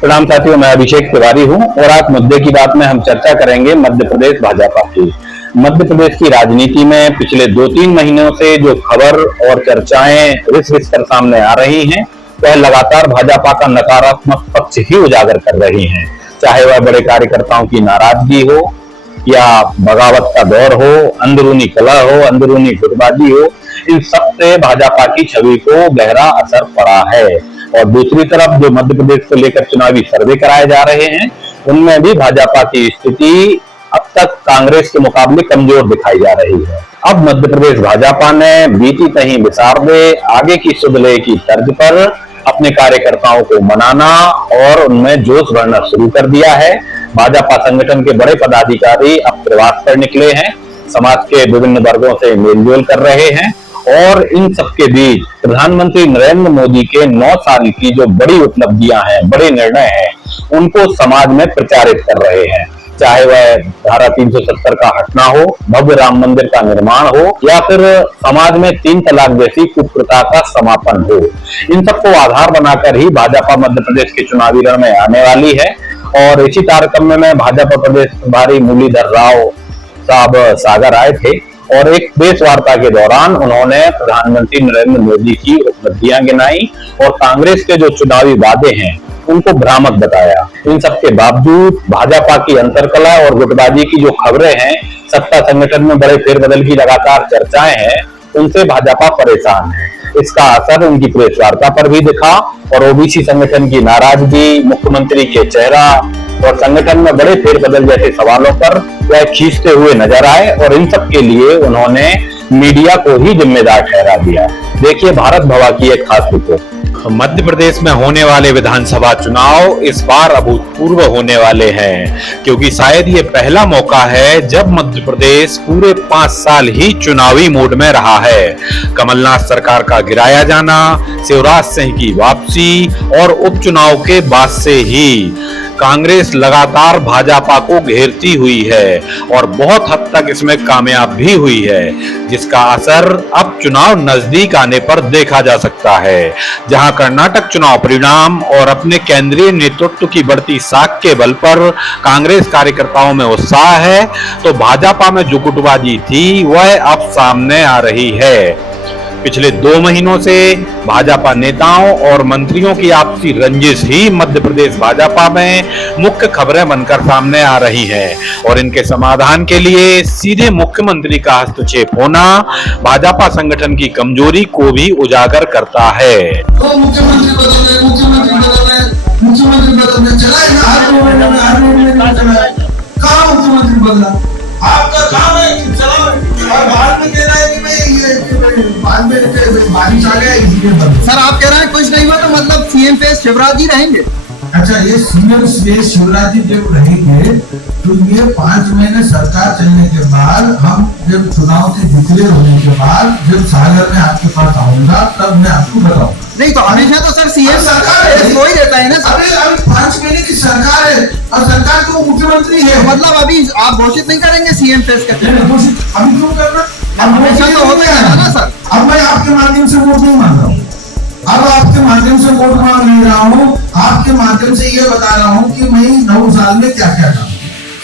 प्रणाम साथियों, मैं अभिषेक तिवारी हूं और आज मुद्दे की बात में हम चर्चा करेंगे मध्य प्रदेश भाजपा की। मध्य प्रदेश की राजनीति में पिछले 2-3 महीनों से जो खबर और चर्चाएं रिस रिस कर सामने आ रही हैं, वह लगातार भाजपा का नकारात्मक पक्ष ही उजागर कर रही हैं। चाहे वह बड़े कार्यकर्ताओं की नाराजगी हो या बगावत का दौर हो, अंदरूनी कलह हो, अंदरूनी गुटबाजी हो, इन सब से भाजपा की छवि को गहरा असर पड़ा है। और दूसरी तरफ जो मध्य प्रदेश को लेकर चुनावी सर्वे कराए जा रहे हैं, उनमें भी भाजपा की स्थिति अब तक कांग्रेस के मुकाबले कमजोर दिखाई जा रही है। अब मध्य प्रदेश भाजपा ने बीती कहीं बिसार दे आगे की सुध ले की तर्ज पर अपने कार्यकर्ताओं को मनाना और उनमें जोश भरना शुरू कर दिया है। भाजपा संगठन के बड़े पदाधिकारी अब प्रवास पर निकले हैं, समाज के विभिन्न वर्गों से मेलजोल कर रहे हैं और इन सबके बीच प्रधानमंत्री नरेंद्र मोदी के 9 साल की जो बड़ी उपलब्धियां हैं, बड़े निर्णय हैं, उनको समाज में प्रचारित कर रहे हैं। चाहे वह धारा 370 का हटना हो, भव्य राम मंदिर का निर्माण हो या फिर समाज में 3 तलाक जैसी कुप्रथा का समापन हो, इन सबको आधार बनाकर ही भाजपा मध्य प्रदेश के चुनावी रण में आने वाली है। और इसी तारतम्य में भाजपा प्रदेश प्रभारी मुरलीधर राव साहब सागर आए थे और एक प्रेस वार्ता के दौरान उन्होंने प्रधानमंत्री नरेंद्र मोदी की उपलब्धियां गिनाई और कांग्रेस के जो चुनावी वादे हैं उनको भ्रामक बताया। इन सबके बावजूद भाजपा की अंतरकलह और गुटबाजी की जो खबरें हैं, सत्ता संगठन में बड़े फेरबदल की लगातार चर्चाएं हैं, उनसे भाजपा परेशान है। इसका असर उनकी प्रेस वार्ता पर भी दिखा और ओबीसी संगठन की नाराजगी, मुख्यमंत्री के चेहरा और संगठन में बड़े फेरबदल जैसे सवालों पर वह खींचते हुए नजर आए और इन सब के लिए उन्होंने मीडिया को ही जिम्मेदार ठहरा दिया। देखिए भारत भवा की एक खास रिपोर्ट। मध्य प्रदेश में होने वाले विधानसभा चुनाव इस बार अभूतपूर्व होने वाले हैं, क्योंकि शायद ये पहला मौका है जब मध्य प्रदेश पूरे 5 साल ही चुनावी मोड में रहा है। कमलनाथ सरकार का गिराया जाना, शिवराज सिंह की वापसी और उपचुनाव के बाद से ही कांग्रेस लगातार भाजपा को घेरती हुई है और बहुत हद तक इसमें कामयाब भी हुई है, जिसका असर अब चुनाव नजदीक आने पर देखा जा सकता है। जहां कर्नाटक चुनाव परिणाम और अपने केंद्रीय नेतृत्व की बढ़ती साख के बल पर कांग्रेस कार्यकर्ताओं में उत्साह है, तो भाजपा में जो गुटबाजी थी वह अब सामने आ रही है। पिछले 2 महीनों से भाजपा नेताओं और मंत्रियों की आपसी रंजिश ही मध्य प्रदेश भाजपा में मुख्य खबरें बनकर सामने आ रही हैं और इनके समाधान के लिए सीधे मुख्यमंत्री का हस्तक्षेप होना भाजपा संगठन की कमजोरी को भी उजागर करता है। तो मुख्यमंत्री बदल कहाँ मुख्यमंत्री बदला? आपका काम है कि चलाओ और बाद में कह रहा है कि बाद में बारिश आ गया इसलिए बदला। सर आप कह रहे हैं कुछ नहीं हुआ तो मतलब सीएम पे शिवराज जी रहेंगे? अच्छा, ये सीएम पे शिवराज जी जब रहेंगे तो ये 5 महीने सरकार चलने के बाद, हम जब चुनाव से डिक्लेयर होने के बाद जब सागर में आपके पास आऊंगा तब मैं आपको बताऊंगा। नहीं तो हमेशा तो सर सीएम सरकार वही रहता है ना सर। अभी 5 महीने की सरकार है और सरकार के वो मुख्यमंत्री है। मतलब अभी आप घोषित नहीं करेंगे सीएम फेस करके? अभी क्यों करना? हमेशा तो होता है ना सर। अब मैं आपके माध्यम से वोट नहीं मांग रहा हूँ, अब आपके माध्यम से वोट मांग नहीं रहा हूँ, आपके माध्यम से ये बता रहा हूँ कि मैं 9 साल में क्या क्या काम।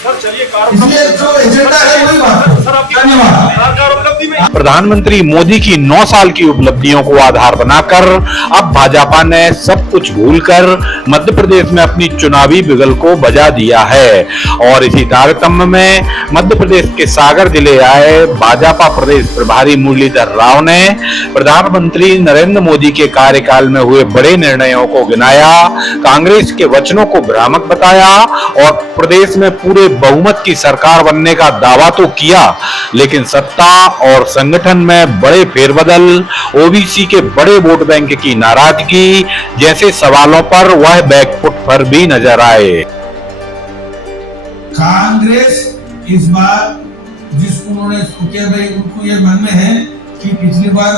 इसलिए जो एजेंडा है वही बात है। धन्यवाद। प्रधानमंत्री मोदी की 9 साल की उपलब्धियों को आधार बनाकर अब भाजपा ने सब कुछ भूलकर मध्य प्रदेश में अपनी चुनावी बिगल को बजा दिया है और इसी तारतम्य में मध्य प्रदेश के सागर जिले आए भाजपा प्रदेश प्रभारी मुरलीधर राव ने प्रधानमंत्री नरेंद्र मोदी के कार्यकाल में हुए बड़े निर्णयों को गिनाया, कांग्रेस के वचनों को भ्रामक बताया और प्रदेश में पूरे बहुमत की सरकार बनने का दावा तो किया, लेकिन सत्ता और संगठन में बड़े फेरबदल, ओबीसी के बड़े वोट बैंक की नाराजगी जैसे सवालों पर वह बैकफुट पर भी नजर आए। कांग्रेस इस बार जिसको उन्होंने भाई उनको ये मन में है कि पिछली बार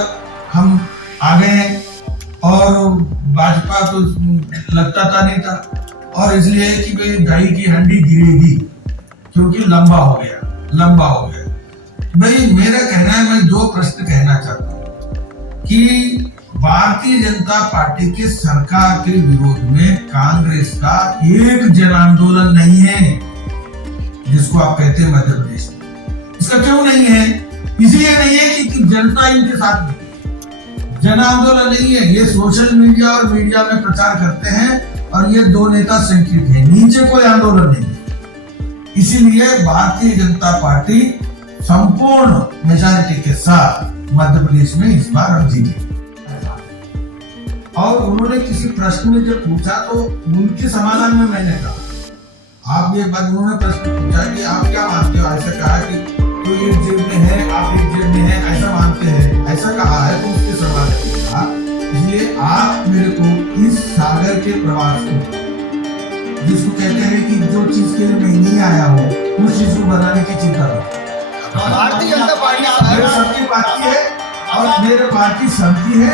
हम आ गए और भाजपा तो लगता था नहीं था और इसलिए कि भाई दही की हंडी गिरेगी क्योंकि लंबा हो गया। भाई मेरा कहना है, मैं 2 प्रश्न कहना चाहता हूँ कि भारतीय जनता पार्टी के सरकार के विरोध में कांग्रेस का एक जन आंदोलन नहीं है, जिसको आप कहते हैं मध्य प्रदेश में। इसका क्यों नहीं है? इसलिए नहीं है कि जनता इनके साथ नहीं, जन आंदोलन नहीं है। ये सोशल मीडिया और मीडिया में प्रचार करते हैं और ये दो नेता संकीर्त है, नीचे कोई आंदोलन नहीं है। इसीलिए भारतीय जनता पार्टी संपूर्ण मेजॉरिटी के साथ मध्य प्रदेश में इस बार हम जीते। और उन्होंने किसी प्रश्न में जब पूछा तो उनके समाधान में मैंने कहा, आप ये बात, उन्होंने प्रश्न पूछा कि आप क्या मानते हो, ऐसा कहा कि तो एक जेब में है, आप एक जेब में है, ऐसा मानते हैं, ऐसा कहा है। तो उसके समाधान में कहा, इसलिए आप मेरे को इस सागर के प्रवास को, जिसको कहते हैं कि जो चीज के लिए मैं नहीं आया हूँ उस चीज को बनाने की चिंता करो। भारतीय जनता पार्टी मेरे सबकी पार्टी है और मेरे पार्टी सबकी है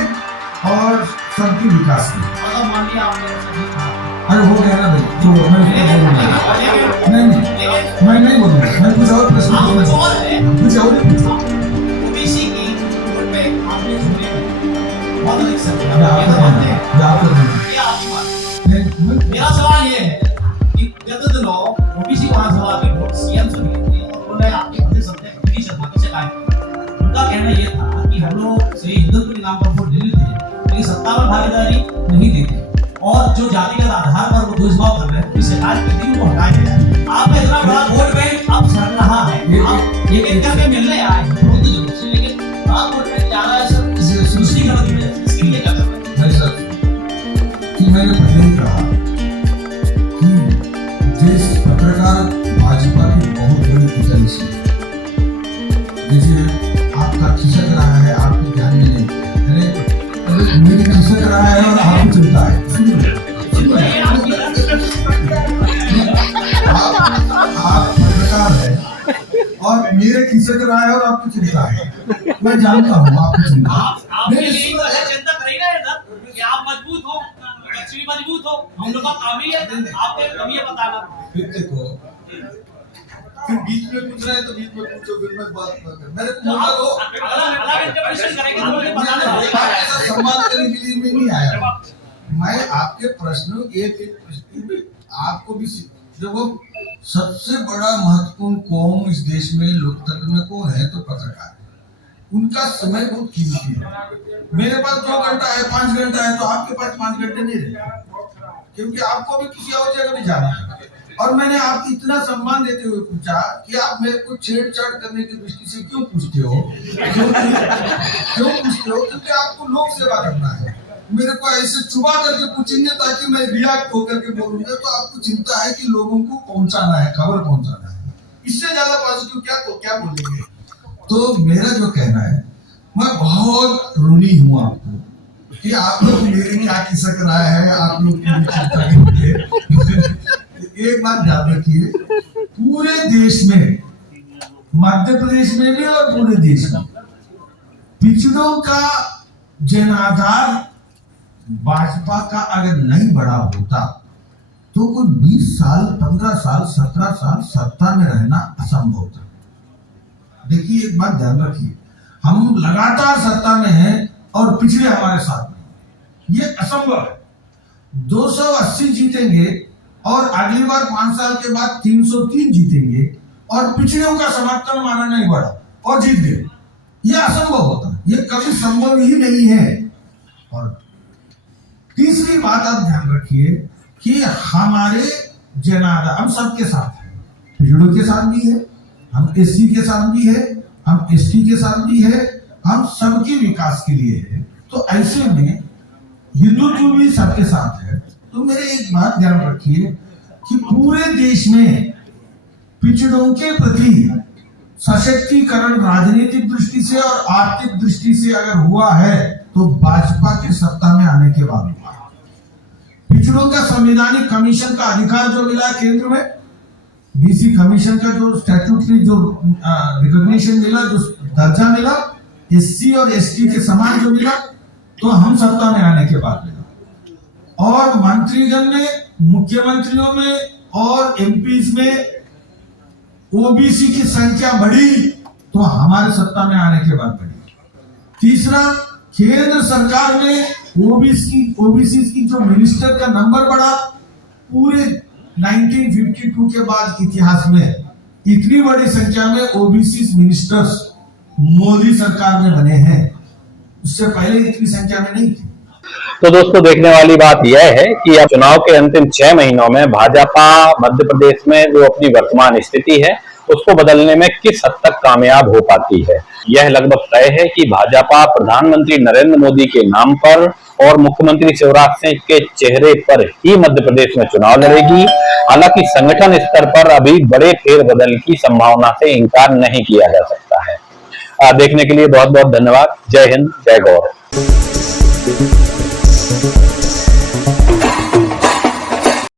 और सबकी विकास की। अरे हो गया ना भाई, जो मैं नहीं बोलूंगा, मैं कुछ और प्रश्न पूछूंगा, कुछ और पूछूंगा। ओबीसी की वोट पे आपने झूले बहुत अधिक संख्या ये आपको ये आपकी बात। मेरा सवाल ये है कि गत दिनों ओबीसी महासभा के वोट सीएम से मिले थे और उन्होंने आपके प्रदेश अध्यक्ष वी शर्मा की शिकायत की। उनका कहना ये था कि हम लोग श्री हिंदुत्व के नाम पर वोट ले लेते हैं, लेकिन सत्ता में भागीदारी नहीं देते और जो जातिगत आधार पर वो भेदभाव कर रहे हैं, इस शिकायत के दिन वो हटाए गए। आपका इतना बड़ा वोट बैंक अब सड़ रहा है, आप एक करके मिलने आए हैं बहुत जरूर से, लेकिन आप वोट बैंक ज्यादा सृष्टि कर रही है, इसके लिए क्या कर रहे हैं? नहीं सर, कि मैंने पहले ही कहा कि जिस पत्रकार भाजपा की बहुत बड़ी एजेंसी है, जिसे आपका खिसक रहा है, आपके ध्यान में नहीं, मेरी खिसक रहा है और आपको चिंता है। आप पत्रकार है और मेरे खिसक रहा है और आपको चिंता है, मैं जानता हूँ आपको चिंता है। आपके लिए चिंता करें ना इधर कि आप मजबूत हो, लक्ष्मी मजबूत हो, हम लोग का काम ही है आपको कमी बताना। फिर देखो, फिर बीच में पूछ रहे हैं तो बीच में पूछो, फिर मैं बात मेरे को बोला तो अलग इंटरप्रिटेशन करेंगे तो मुझे बताना ऐसा सम्मान करने के लिए मैं नहीं आया। मैं आपके प्रश्न एक प्रश्न आपको भी देखो, सबसे बड़ा महत्वपूर्ण कौम इस देश में लोकतंत्र में कौन है? तो पत्रकार है। उनका समय बहुत कीमती है। मेरे पास 2 घंटा है, 5 घंटा है, तो आपके पास 5 घंटे नहीं रहे, क्योंकि आपको भी किसी और जगह भी जाना है। और मैंने आपको इतना सम्मान देते हुए पूछा कि आप मेरे को छेड़छाड़ करने की दृष्टि से क्यों पूछते हो? क्यों पूछते हो? क्योंकि आपको लोक सेवा करना है। मेरे को ऐसे चुबा करके पूछेंगे ताकि मैं रिएक्ट होकर के बोलूंगा, तो आपको चिंता है कि लोगों को पहुंचाना है, खबर पहुंचाना है। इससे ज्यादा पॉजिटिव क्या बोलेंगे? तो मेरा जो कहना है, मैं बहुत ऋणी हूँ आपको कि आप लोग मेरे क्या खिसक रहा है, आप लोग चिंता करेंगे। एक बात याद रखिए, पूरे देश में, मध्य प्रदेश में भी और पूरे देश में पिछड़ों का जनाधार भाजपा का अगर नहीं बढ़ा होता तो कोई 20 साल, 15 साल, 17 साल सत्ता में रहना असंभव था। देखिए, एक बात ध्यान रखिए, हम लगातार सत्ता में हैं और पिछड़े हमारे साथ में, ये असंभव है। 280 जीतेंगे और अगली बार 5 साल के बाद 303 जीतेंगे और पिछड़ों का समर्थन हमारा नहीं बढ़ा और जीत गए, यह असंभव होता है, यह कभी संभव ही नहीं है। और तीसरी बात आप ध्यान रखिए कि हमारे जनाधार हम सबके साथ हैं, पिछड़ों के साथ भी है, हम एससी के साथ भी है, हम एसटी के साथ भी है, हम सबके विकास के लिए है। तो ऐसे में हिंदुत्व भी सबके साथ है। तो मेरे एक बात ध्यान रखिए कि पूरे देश में पिछड़ों के प्रति सशक्तिकरण राजनीतिक दृष्टि से और आर्थिक दृष्टि से अगर हुआ है तो भाजपा के सत्ता में आने के बाद हुआ। पिछड़ों का संवैधानिक कमीशन का अधिकार जो मिला केंद्र में, बीसी कमीशन का जो स्टैट्यूटरी जो रिकॉग्निशन मिला, जो दर्जा मिला, एससी और एसटी के समान जो मिला, तो हम सत्ता में आने के बाद मिला। और मंत्रीगण में, मुख्यमंत्रियों में और एमपीज में ओबीसी की संख्या बढ़ी तो हमारे सत्ता में आने के बाद बढ़ी। तीसरा केंद्र सरकार में ओबीसी की जो मिनिस्टर का नंबर बढ़ा पूरे 1952 के बाद इतिहास में इतनी बड़ी संख्या में ओबीसी मिनिस्टर्स मोदी सरकार में बने हैं, उससे पहले इतनी संख्या में नहीं थी। तो दोस्तों देखने वाली बात यह है कि अब चुनाव के अंतिम 6 महीनों में भाजपा मध्य प्रदेश में जो अपनी वर्तमान स्थिति है उसको बदलने में किस हद तक कामयाब हो पाती है। यह लगभग तय है कि भाजपा प्रधानमंत्री नरेंद्र मोदी के नाम पर और मुख्यमंत्री शिवराज सिंह के चेहरे पर ही मध्य प्रदेश में चुनाव लड़ेगी। हालांकि संगठन स्तर पर अभी बड़े फेरबदल की संभावना से इनकार नहीं किया जा सकता है। देखने के लिए बहुत बहुत धन्यवाद। जय हिंद, जय गौरव।